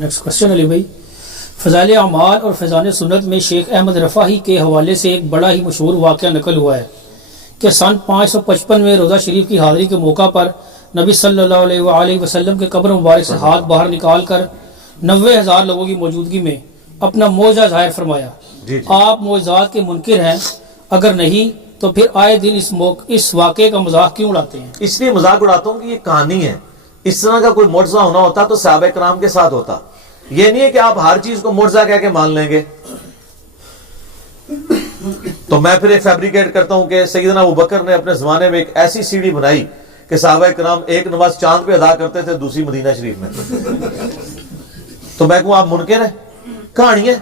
Next question علی بھائی، فضائل اعمال اور فیضان سنت میں شیخ احمد رفاہی کے حوالے سے ایک بڑا ہی مشہور واقعہ نقل ہوا ہے کہ سن 555 میں روزہ شریف کی حاضری کے موقع پر نبی صلی اللہ علیہ وآلہ وسلم کے قبر مبارک سے ہاتھ باہر نکال کر 90,000 لوگوں کی موجودگی میں اپنا معجزہ ظاہر فرمایا۔ آپ معجزات کے منکر ہیں؟ اگر نہیں تو پھر آئے دن اس واقعے کا مذاق کیوں اڑاتے ہیں؟ اس لیے مذاق اڑاتا ہوں کہ یہ کہانی ہے، اس طرح کا کوئی معجزہ ہونا ہوتا تو صحابہ کرام کے ساتھ ہوتا، یہ نہیں ہے کہ آپ ہر چیز کو معجزہ کہہ کے مان لیں گے۔ تو میں پھر ایک فیبریکیٹ کرتا ہوں کہ سیدنا ابوبکر نے اپنے زمانے میں ایک ایسی سیڑھی بنائی کہ صحابہ کرام ایک نماز چاند پہ ادا کرتے تھے، دوسری مدینہ شریف میں۔ تو میں کہوں آپ منکر ہیں؟ کہانی ہے۔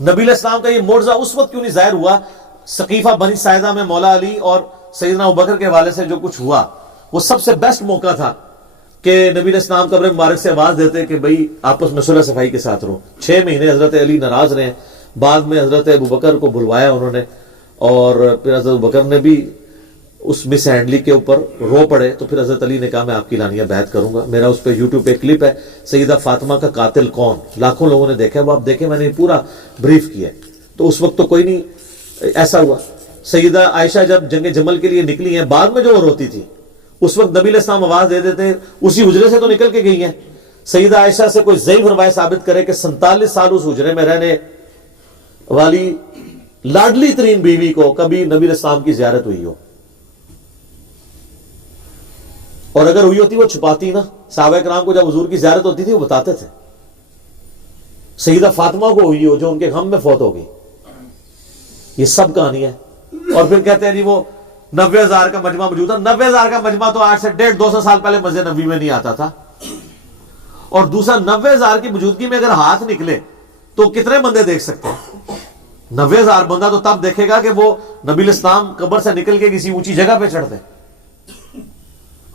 نبی علیہ السلام کا یہ معجزہ اس وقت کیوں نہیں ظاہر ہوا؟ سقیفہ بنی ساعدہ میں مولا علی اور سیدنا ابوبکر کے حوالے سے جو کچھ ہوا، وہ سب سے بیسٹ موقع تھا کہ نبی علیہ السلام قبر مبارک سے آواز دیتے کہ بھئی آپس میں صلح صفائی کے ساتھ رہو۔ 6 مہینے حضرت علی ناراض رہے، بعد میں حضرت ابوبکر کو بلوایا انہوں نے، اور پھر حضرت ابوبکر نے بھی اس مس ہینڈلی کے اوپر رو پڑے، تو پھر حضرت علی نے کہا میں آپ کی لانیہ بیعت کروں گا۔ میرا اس پہ یوٹیوب پہ کلپ ہے، سیدہ فاطمہ کا قاتل کون، لاکھوں لوگوں نے دیکھا ہے، وہ آپ دیکھیں، میں نے پورا بریف کیا ہے۔ تو اس وقت تو کوئی نہیں ایسا ہوا۔ سیدہ عائشہ جب جنگ جمل کے لیے نکلی ہیں، بعد میں جو وہ روتی تھی، اس وقت نبی علیہ السلام آواز دے دیتے، اسی حجرے سے تو نکل کے گئی ہیں۔ سیدہ عائشہ سے کوئی ضعیف روایت ثابت کرے کہ 47 سال اس حجرے میں رہنے والی لاڈلی ترین بیوی کو کبھی نبی علیہ السلام کی زیارت ہوئی ہو، اور اگر ہوئی ہوتی وہ چھپاتی نا۔ صحابہ کرام کو جب حضور کی زیارت ہوتی تھی وہ بتاتے تھے۔ سیدہ فاطمہ کو ہوئی ہو جو ان کے غم میں فوت ہو گئی۔ یہ سب کہانی ہے۔ اور پھر کہتے ہیں جی وہ 90,000 کا مجمع موجود تھا۔ 90,000 کا مجمع تو آج سے 150-200 سال پہلے مسجد نبوی میں نہیں آتا تھا۔ اور دوسرا 90,000 کی موجودگی میں اگر ہاتھ نکلے تو کتنے بندے دیکھ سکتے ہیں؟ 90,000 بندہ تو تب دیکھے گا کہ وہ نبی علیہ السلام قبر سے نکل کے کسی اونچی جگہ پہ چڑھتے۔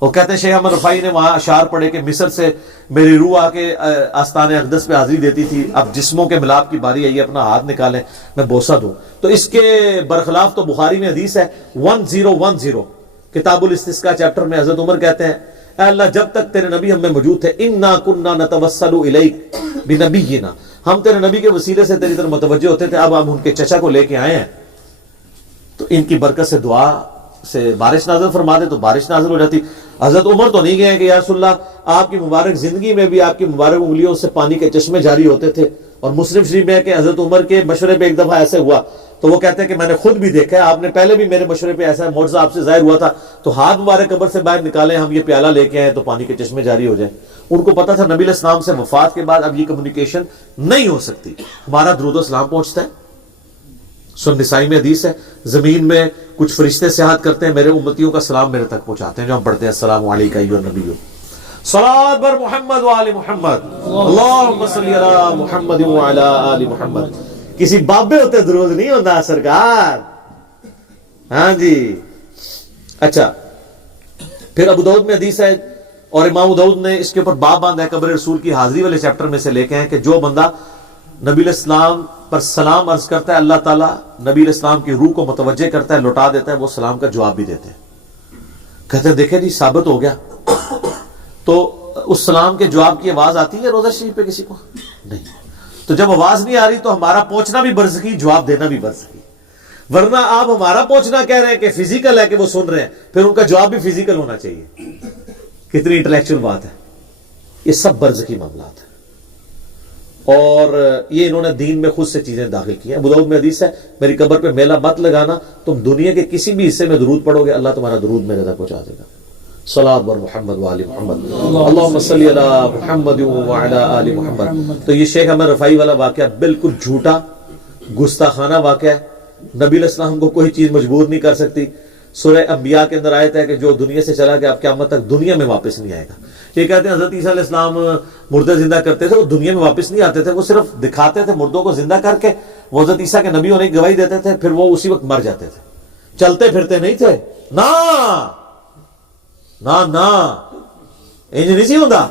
وہ کہتے ہیں شیخ احمد رفاعی نے وہاں اشعار پڑھے کہ مصر سے میری روح آ کے آستان اقدس پہ حاضری دیتی تھی، اب جسموں کے ملاپ کی باری آئی ہے، اپنا ہاتھ نکالیں میں بوسہ دوں۔ تو اس کے برخلاف تو بخاری میں حدیث ہے 1010 کتاب الاستسقاء چیپٹر میں حضرت عمر کہتے ہیں اے اللہ جب تک تیرے نبی ہم میں موجود تھے انا کننا نتوسل الیک بنبینا، ہم تیرے نبی کے وسیلے سے تیری طرف متوجہ ہوتے تھے، اب ہم ان کے چچا کو لے کے آئے ہیں تو ان کی برکت سے دعا سے بارش نازل فرما دے تو بارش نازل ہو جاتی۔ حضرت عمر تو نہیں گئے کہ یا رسول اللہ آپ کی مبارک زندگی میں بھی آپ کی مبارک انگلیوں سے پانی کے چشمے جاری ہوتے تھے۔ اور مسلم شریف میں ہے کہ حضرت عمر کے مشورے پہ ایک دفعہ ایسے ہوا تو وہ کہتے ہیں کہ میں نے خود بھی دیکھا ہے، آپ نے پہلے بھی میرے مشورے پہ ایسا معجزہ آپ سے ظاہر ہوا تھا، تو ہاتھ مبارک قبر سے باہر نکالیں، ہم یہ پیالہ لے کے آئے تو پانی کے چشمے جاری ہو جائیں۔ ان کو پتا تھا نبی علیہ السلام سے وفات کے بعد اب یہ کمیونیکیشن نہیں ہو سکتی، ہمارا درود و سلام پہنچتا ہے۔ سن نسائی میں حدیث ہے زمین میں کچھ فرشتے سیاحت کرتے ہیں، میرے امتیوں کا سلام میرے تک پہنچاتے ہیں، جو ہم پڑھتے ہیں السلام علیکم ایھا النبی صلوات بر محمد وآل محمد اللہم صلی علی محمد وعلی آل محمد۔ کسی بابے ہوتے درود نہیں ہوتا سرکار۔ ہاں جی اچھا، پھر ابو داؤد میں حدیث ہے اور امام ابو داؤد نے اس کے اوپر باب باندھا ہے قبر رسول کی حاضری والے چیپٹر میں سے لے کے ہیں کہ جو بندہ نبی علیہ السلام پر سلام عرض کرتا ہے اللہ تعالیٰ نبی علیہ السلام کی روح کو متوجہ کرتا ہے، لوٹا دیتا ہے، وہ سلام کا جواب بھی دیتے ہیں۔ کہتے ہیں دیکھیں جی ثابت ہو گیا۔ تو اس سلام کے جواب کی آواز آتی ہے روزہ شریف پہ کسی کو؟ نہیں۔ تو جب آواز نہیں آ رہی تو ہمارا پہنچنا بھی برزخی، جواب دینا بھی برزخی۔ ورنہ آپ ہمارا پہنچنا کہہ رہے ہیں کہ فزیکل ہے کہ وہ سن رہے ہیں، پھر ان کا جواب بھی فزیکل ہونا چاہیے۔ کتنی انٹلیکچوئل بات ہے۔ یہ سب برزخی معاملات ہیں، اور یہ انہوں نے دین میں خود سے چیزیں داخل کی ہیں۔ ابو داؤد میں حدیث ہے میری قبر پہ میلہ مت لگانا، تم دنیا کے کسی بھی حصے میں درود پڑھو گے اللہ تمہارا درود میرے تک پہنچا دے گا۔ صلوات بر محمد وآل محمد اللہم صلی علی محمد وعلی آل محمد۔ تو یہ شیخ احمد رفاعی والا واقعہ بالکل جھوٹا گستاخانہ واقعہ ہے۔ نبی علیہ السلام کو کوئی چیز مجبور نہیں کر سکتی۔ سورہ انبیاء کے اندر آیت ہے کہ جو دنیا سے چلا گیا اب قیامت تک دنیا میں واپس نہیں آئے گا۔ یہ کہتے ہیں حضرت عیسیٰ علیہ السلام مردے زندہ کرتے تھے، وہ دنیا میں واپس نہیں آتے تھے، وہ صرف دکھاتے تھے مردوں کو زندہ کر کے، وہ حضرت عیسیٰ کے نبی ہونے کی گواہی دیتے تھے، پھر وہ اسی وقت مر جاتے تھے، چلتے پھرتے نہیں تھے۔ نا نا نا انج نہیں سی ہوندا۔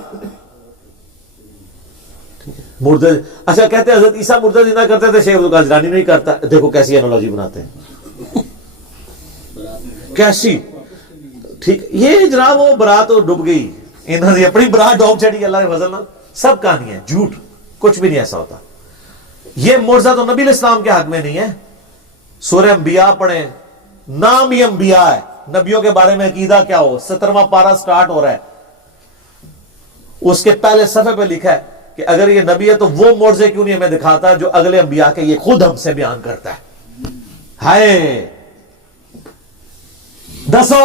مردے اچھا کہتے ہیں حضرت عیسیٰ مردے زندہ کرتے تھے، شیخ عبدالقادر جیلانی نہیں کرتا۔ دیکھو کیسی انالوجی بناتے ہیں، کیسی ٹھیک۔ یہ جناب وہ برات ڈوب گئی، انہوں نے اپنی برات ڈوب چڑی اللہ کے فضل نال۔ سب کہانی ہے جھوٹ۔ کچھ بھی نہیں ایسا ہوتا. یہ معجزہ تو نبی علیہ السلام کے حق میں نہیں ہے. سورہ انبیاء پڑھیں, نام ہی انبیاء ہے. نبیوں کے بارے میں عقیدہ کیا ہو, 17واں پارہ سٹارٹ ہو رہا ہے, اس کے پہلے صفحے پہ لکھا ہے کہ اگر یہ نبی ہے تو وہ معجزے کیوں نہیں ہمیں دکھاتا جو اگلے انبیاء کے یہ خود ہم سے بیان کرتا ہے. ہائے دسو,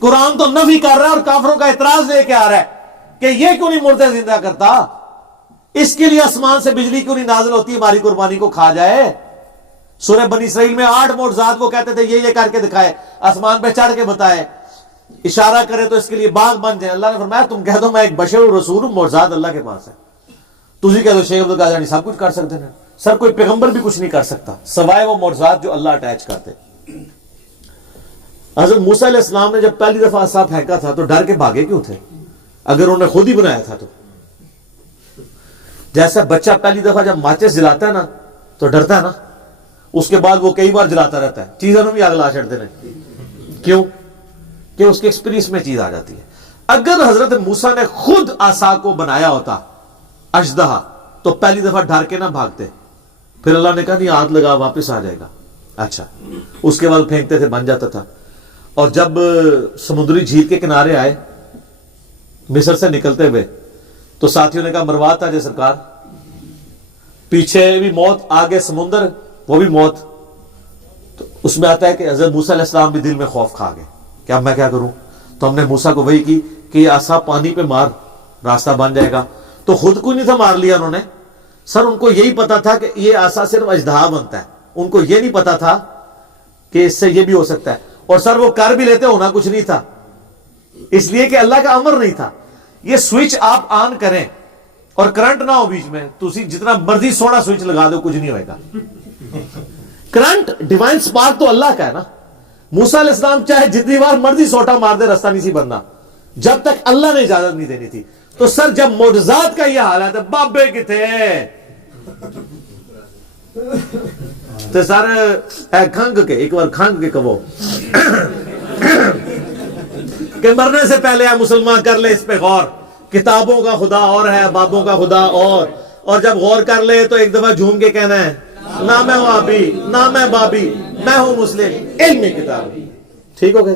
قرآن تو نفی کر رہا ہے اور کافروں کا اعتراض لے کے آ رہا ہے کہ یہ کیوں نہیں مردے زندہ کرتا, اس کے لیے آسمان سے بجلی کیوں نہیں نازل ہوتی ہماری قربانی کو کھا جائے. سورہ بنی اسرائیل میں 8 معجزات وہ کہتے تھے یہ کر کے دکھائے, آسمان پہ چڑھ کے بتائے, اشارہ کرے تو اس کے لیے باغ بن جائے. اللہ نے فرمایا تم کہہ دو میں ایک بشر و رسول ہوں, معجزات اللہ کے پاس ہے. تجھے کہہ دو شیخ عبد القادر سب کچھ کر سکتے ہیں. سر کوئی پیغمبر بھی کچھ نہیں کر سکتا سوائے وہ معجزات جو اللہ اٹیچ کرتے. حضرت موسیٰ علیہ السلام نے جب پہلی دفعہ عصا پھینکا تھا تو ڈر کے بھاگے کیوں تھے اگر انہوں نے خود ہی بنایا تھا تو؟ جیسا بچہ پہلی دفعہ جب ماچس جلاتا ہے نا تو ڈرتا ہے نا, اس کے بعد وہ کئی بار جلاتا رہتا ہے, چیزوں میں بھی آگ لا چھڑتے ہیں. کیوں؟ کہ اس کے ایکسپیرینس میں چیز آ جاتی ہے. اگر حضرت موسیٰ نے خود عصا کو بنایا ہوتا اژدہا تو پہلی دفعہ ڈر کے نہ بھاگتے. پھر اللہ نے کہا نہیں ہاتھ لگا واپس آ جائے گا. اچھا, اس کے بعد پھینکتے تھے بن جاتا تھا. اور جب سمندری جھیل کے کنارے آئے مصر سے نکلتے ہوئے تو ساتھیوں نے کہا مروات آ جائے سرکار, پیچھے بھی موت, آگے سمندر وہ بھی موت. تو اس میں آتا ہے کہ حضرت موسیٰ علیہ السلام بھی دل میں خوف کھا گئے کہ اب میں کیا کروں. تو ہم نے موسیٰ کو وہی کی کہ یہ عصا پانی پہ مار راستہ بن جائے گا. تو خود کو نہیں تھا مار لیا انہوں نے, سر ان کو یہی پتا تھا کہ یہ عصا صرف اژدہا بنتا ہے, ان کو یہ نہیں پتا تھا کہ اس سے یہ بھی ہو سکتا ہے. اور سر وہ کر بھی لیتے, ہونا کچھ نہیں تھا, اس لیے کہ اللہ کا امر نہیں تھا. یہ سوئچ آپ آن کریں اور کرنٹ نہ ہو بیچ میں, تو جتنا مرضی سونا سوئچ لگا دو کچھ نہیں ہوئے گا. کرنٹ ڈیوائن سپارک تو اللہ کا ہے نا. موسیٰ علیہ السلام چاہے جتنی بار مرضی سوٹا مار دے راستہ نہیں سی بننا جب تک اللہ نے اجازت نہیں دینی تھی. تو سر جب معجزات کا یہ حال ہے تو بابے کتنے تو سر کھنگ کے ایک بار کھنگ کے کہو کہ مرنے سے پہلے آپ مسلمان کر لے اس پہ غور. کتابوں کا خدا اور ہے, بابوں کا خدا اور جب غور کر لے تو ایک دفعہ جھوم کے کہنا ہے نہ میں وہابی نہ میں بابی, میں ہوں مسلم, علم کتاب. ٹھیک ہو گئے.